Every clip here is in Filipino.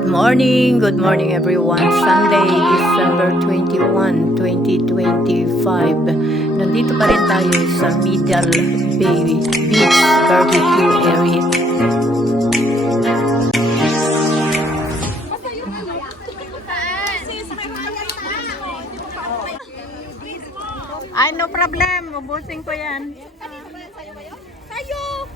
Good morning everyone. Sunday, December 21, 2025. Nandito pa rin tayo sa Middle Bay Beach Barbecue area. Ay, no problem. Ubusin ko yan. Sayo!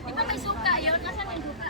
Di ba may suka yun? Nasaan yung suka?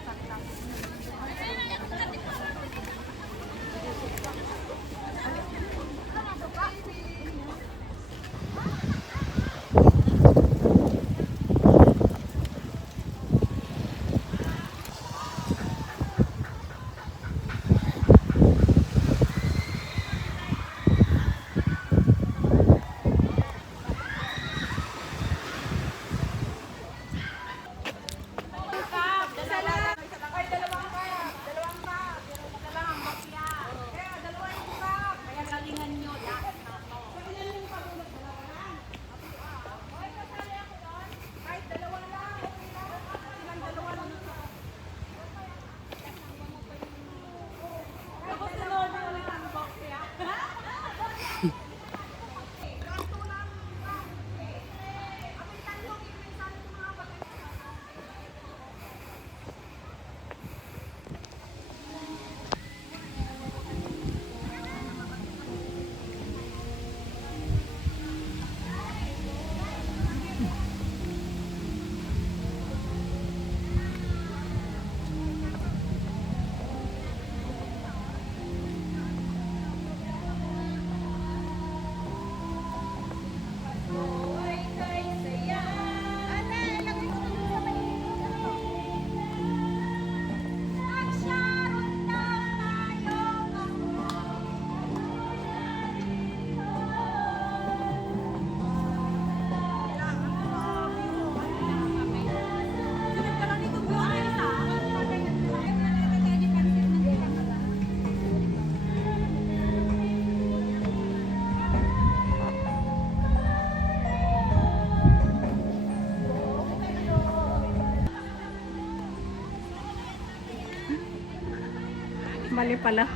Mali pala.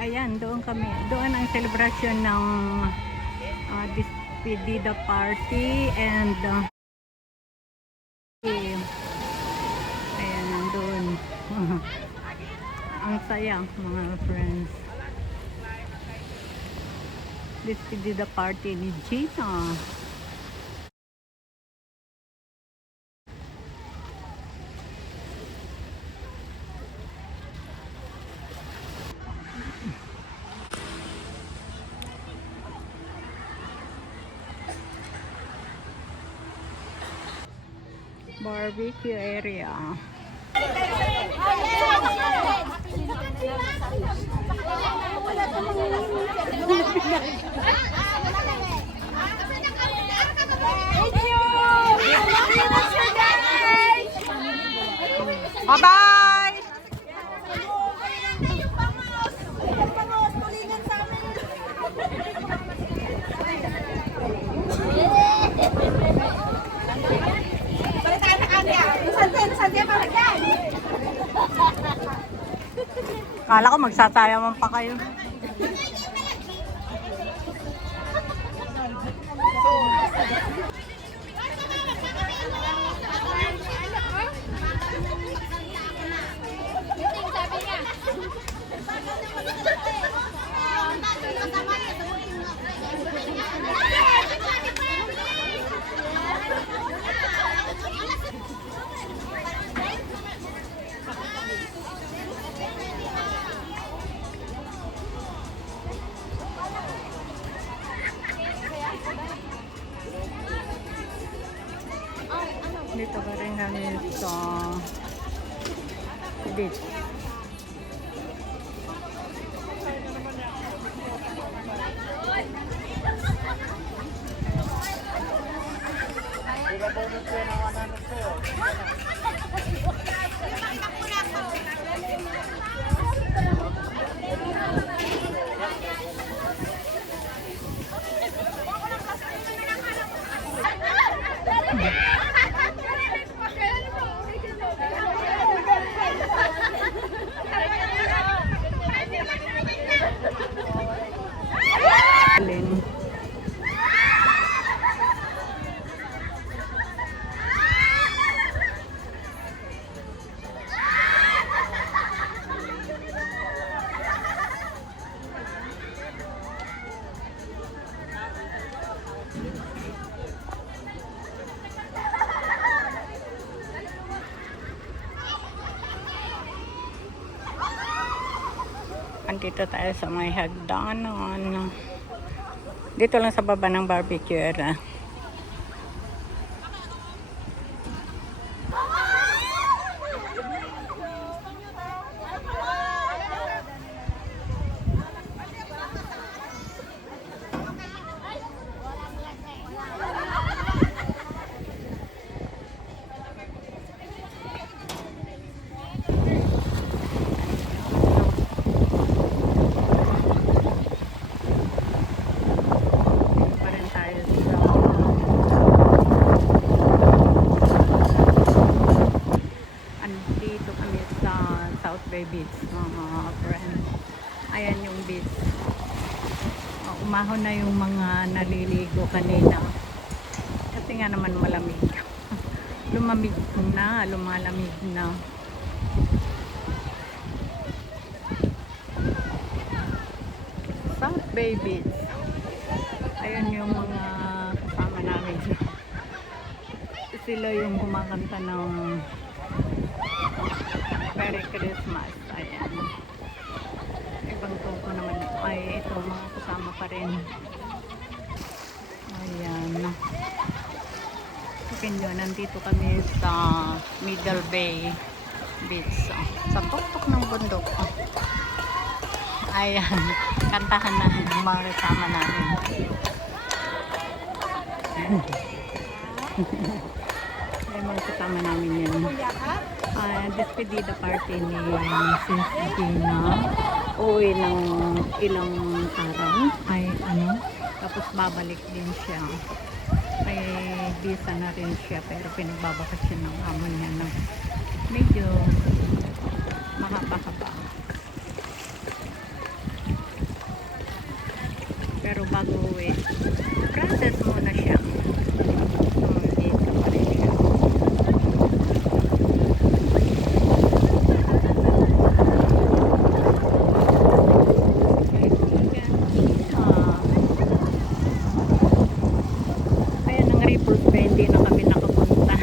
Ayan, doon kami. Doon ang celebration ng despedida party and ayan, nandun. Ang saya, mga friends. Despedida party ni Gina. Barbecue area. Bye-bye! Kala ko magsasayaman pa kayo. Nandito pa rin kami sa beach. Alin? Andito tayo sa may hagdanan. Dito lang sa baba ng barbecue area. Pa rin tayo sa andito kami sa South Bay Beach, mga friend. Ayan yung beach. Umahon na yung mga naliligo kanina. Kasi nga naman malamig. Lumalamig na. South Bay Beach. Ayan yung mga kasama namin. Sila yung kumakanta ng Merry Christmas. Ayan. Ibang toko naman. Ay, ito mga kasama pa rin. Ayan. Pinyo, nandito kami sa Middle Bay Beach. Sa tuktok ng bundok. Ayan. Kantahan na ng mga kasama namin. Ay, mga kasama namin yan. Despedida party ni Gina. Uwi ng ilang araw. Ay, tapos babalik din siya. May visa na rin siya, pero pinagbabakasyon ng amo niya na medyo mahaba-haba. Pero bago uwi, process muna siya. Dito pa rin siya. Ayan ang Ripples Bay, hindi na kami nakapunta.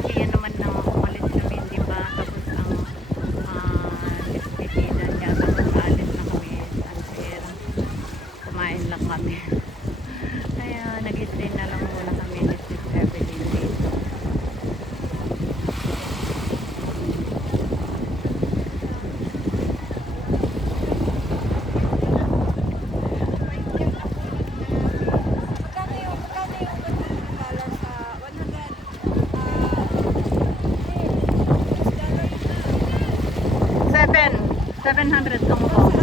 Kaya naman na umalis kami, di ba? Tapos ang despedida niya, tapos alis na kami. Kumain lang kami. Kaya nag-stay na lang muna kami ni Sis Evelyn dito. $700 Hong Kong.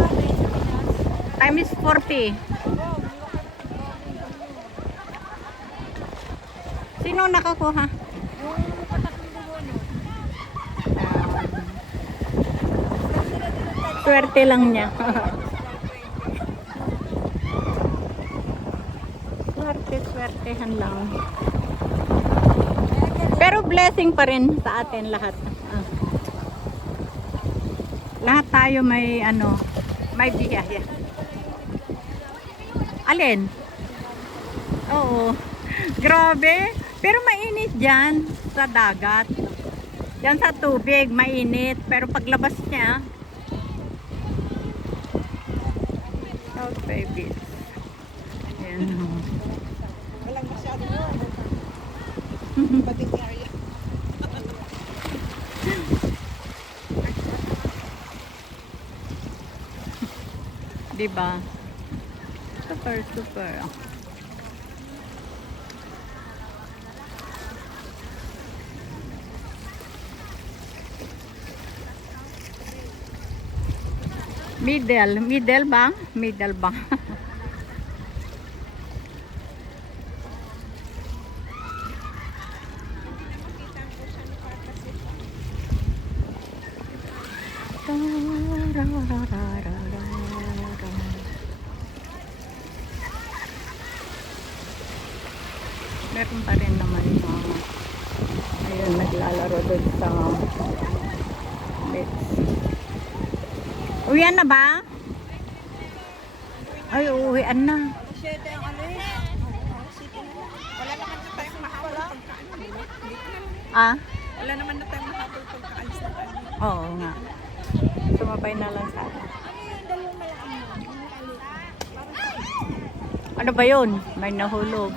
Time is 40. Sino nakakuha? Swerte lang niya. Swertehan lang. Pero blessing pa rin sa atin lahat. Lahat tayo may may biyaya. Alin? Oo. Grabe. Pero mainit dyan sa dagat. Dyan sa tubig, mainit. Pero paglabas niya, South Bay Beach. Ayan. Walang masyado. Bating area. Diba? Super, super. Middle bang? Middle bang? Meron pa rin naman ayun, naglalaro doon sa beach. Uwian na ba? Ay, uwian na. Wala naman na tayong mahabol pagkaan. Ah? Wala naman na tayong mahabol pagkaalis na tayo. Oo nga. Sumabay na lang sana. Ano ba yun? May nahulog.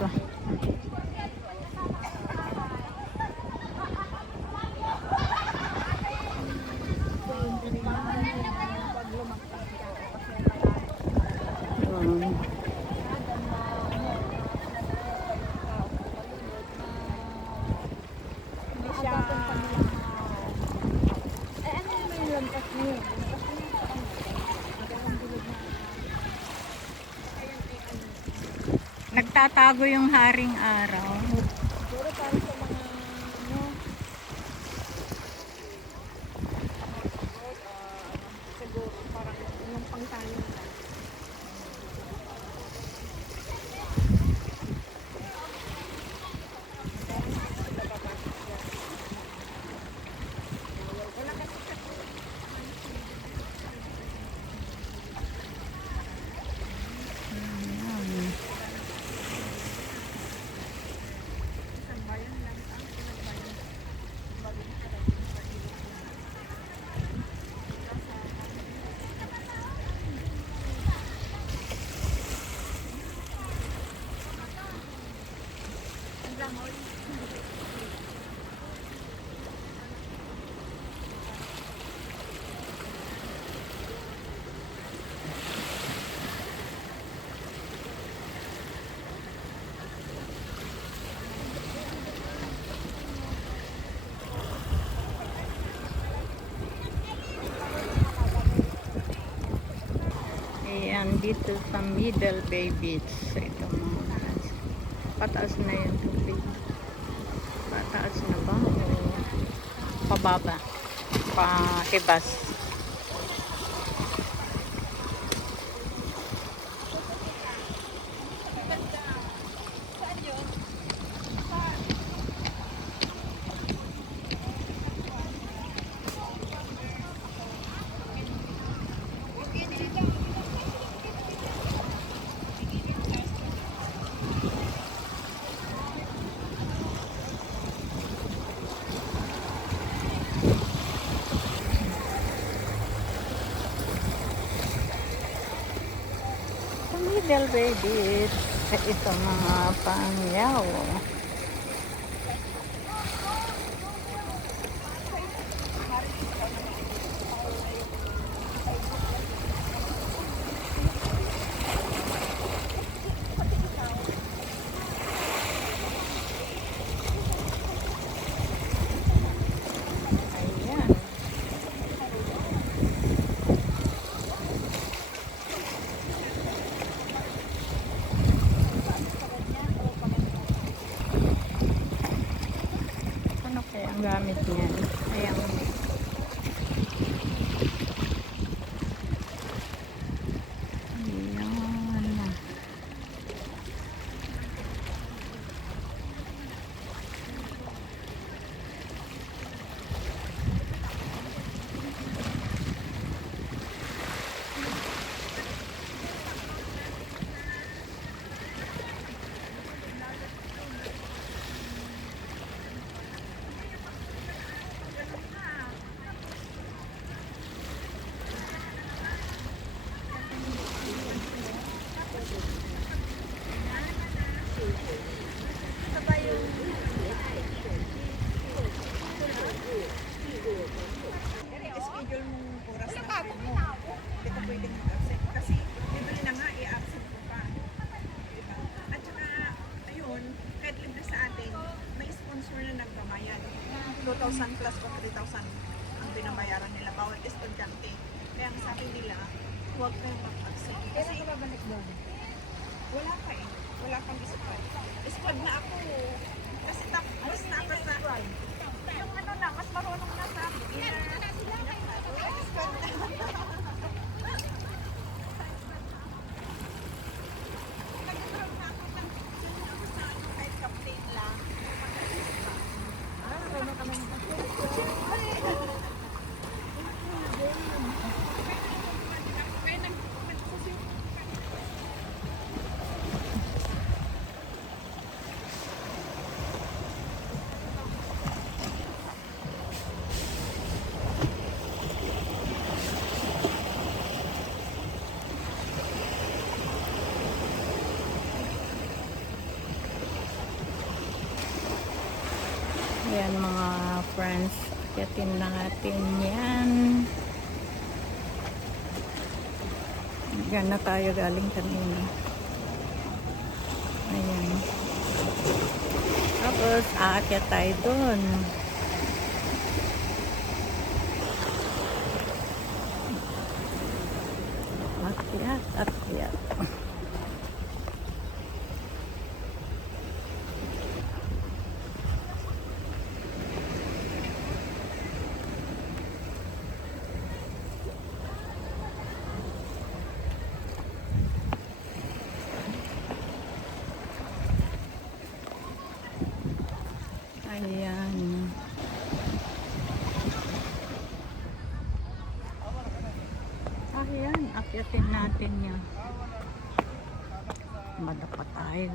Nagtatago yung haring araw. Siguro para sa mga siguro parang yung pangtayo na. Ayan, dito sa Middle Bay Beach. Ito mga pataas na yung tubig. Pataas na ba? O pababa? Pahibas. Sa Middle Bay Beach, ito mga pangyaw. Ayan. 2,000 plus o 3,000 ang binabayaran nila bawat estudyante. Kaya ang sabi nila, huwag kayong mag-vaccine. Kasi babalik doon? Wala pa eh. Wala pang squad. Squad na ako. Kasi tapos na. Yung ano na, mas marunong na sa akin. Squad na. Nag-drop na ako ng sino ako sa ano, kahit captain lang. Ayan mga friends, akyatin natin yan. Diyan na tayo galing kanina. Ayan. Tapos, aakyat tayo dun. Akyat. Ayan. Ayan, akyatin natin yan. Madapa tayo.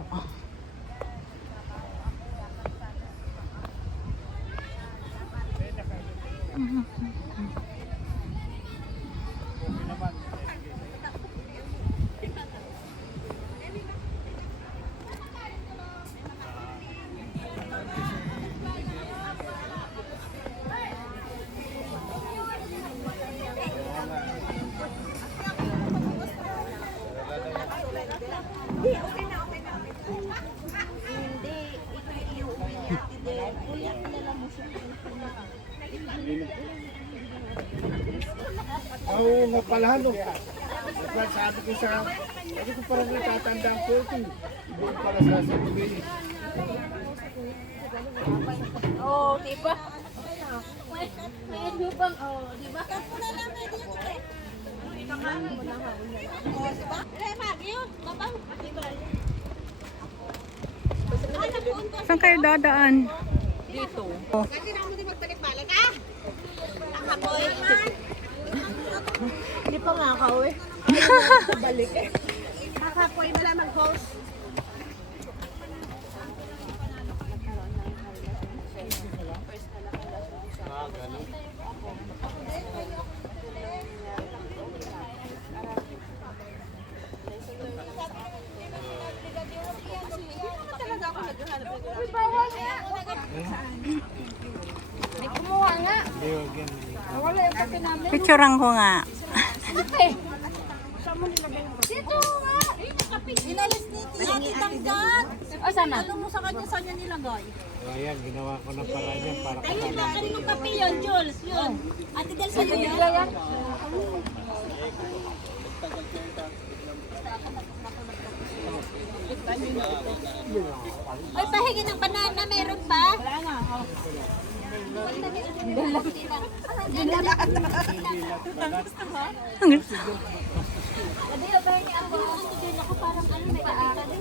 Oo nga pala, no? Sabi ko parang natatandaan ko ito. Doon pala sa sabi. Oh, diba? May lupang, oh, diba? Tapo na lang, may diyan sa eh. Saan kayo dadaan? Dito. Kasi na mo din magbalik-balik ah! Ang hapoy. Hindi pa nga ako eh. Balik eh. Kakapoy wala mag-host. Picturean ko nga. Dito nga! Inalis ni Titi Tanggat! O, sana? Ano mo sa kanya, saan niya nilagay? Ayan, ginawa ko ng paraan yan para Ayun na, kaninong kape yun, Jules? Yun. Ate Del sa'yo yan? Ay, pahingin ng banana, meron pa? Wala na.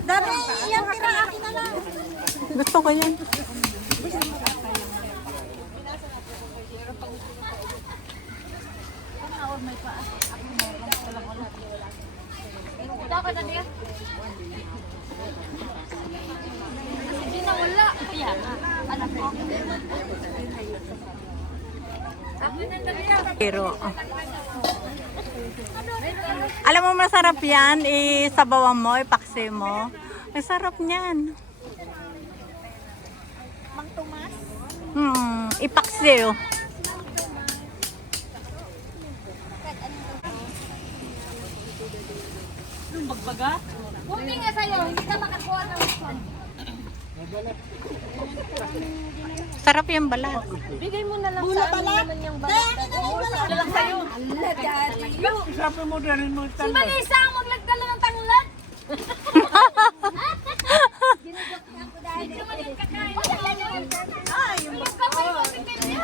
Dami, yung tira akin na lang. Gusto ko yan. Dapat na niya. Hindi na wala. Kaya nga. Anak ko. Pero, alam mo masarap yan, isabawan mo, ipaksi mo. Masarap niyan. Mang Tomas. Ipaksi oh. Nung bagbaga? Buming nga sa'yo, hindi ka makakuha ng Sarap yung balat. Bigay mo na lang sa amin naman yung balat. Wala lang sa'yo. Sabi mo dalhin mo Si tanong. Vanessa, maglagdala ng tanglad. Ay, yung kamay ko, tingnan niyo.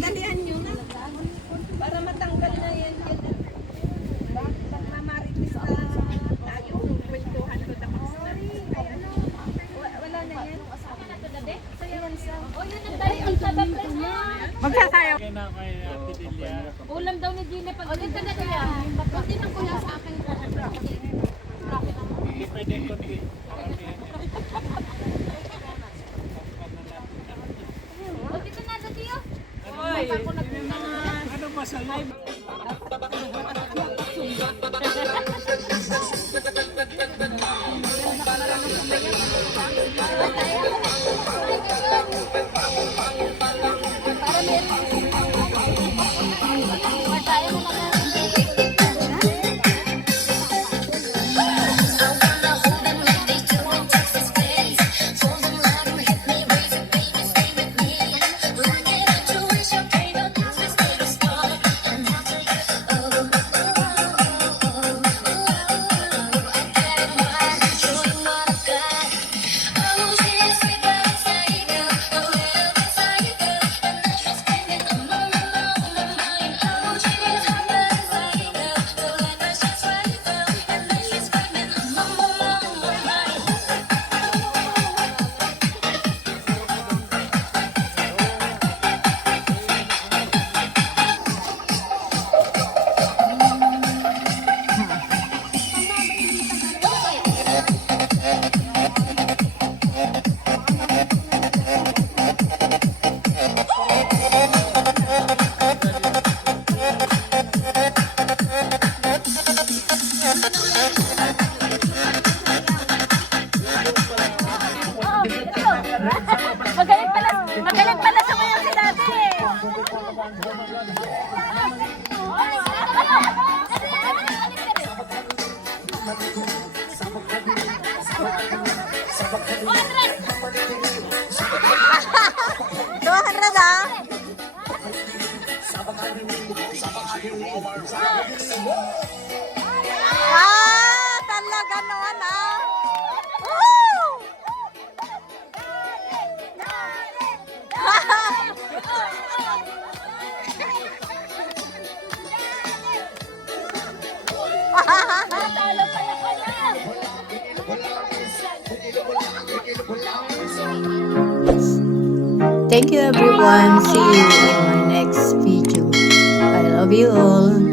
Dalihan nyo na. Para matanggal na yan. Pag mamaritis na tayo, kwentuhan ko na wala na yan. O, yun ang dali ang tabapres mo. Magsasayaw. Ulam daw ni Gina pag ulit na niya. Hindi nang kuya sa akin. O, dito na dati yun. Ano ba sa live? Magaling pala sa mga si dati. Talaga naman Woo! Thank you everyone. See you in my next video. I love you all.